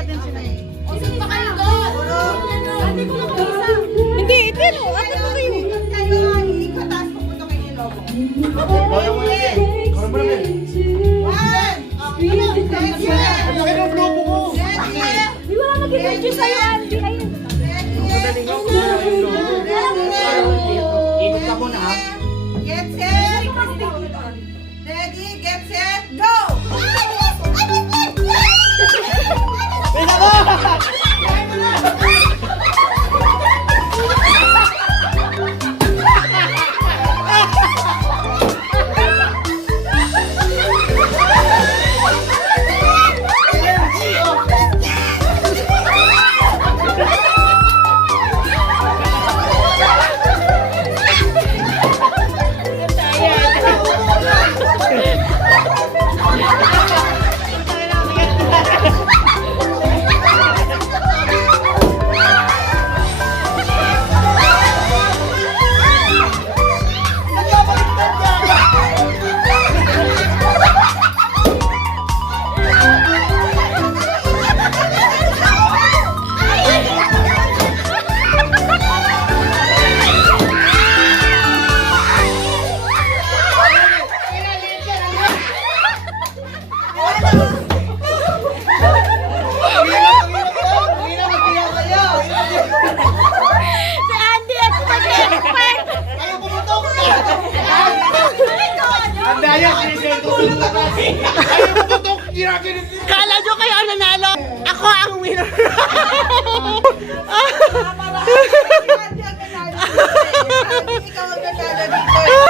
dapat din sila. O, saan pa kayo doon? Hindi ko lang isa. Hindi, ito no. Atin mo kayo. Kayo, ikataas mo po ito kayo yung logo. Kaya mo yan. Kaya mo yan. One! Ready! Ang laki ng globo ko. Ready! Di wala mag-video sa'yo, Andy. Ayun. Madaling ako. Ikot ka muna ha. Get set! Ready, get set, go! Si Andy, expert. Ayaw pumutok. Ang daya, sinigil ko. Ayaw pumutok. Ginagin. Kala nyo kayo ang nanalo? Ako ang winner. Ikaw ang nanalo dito.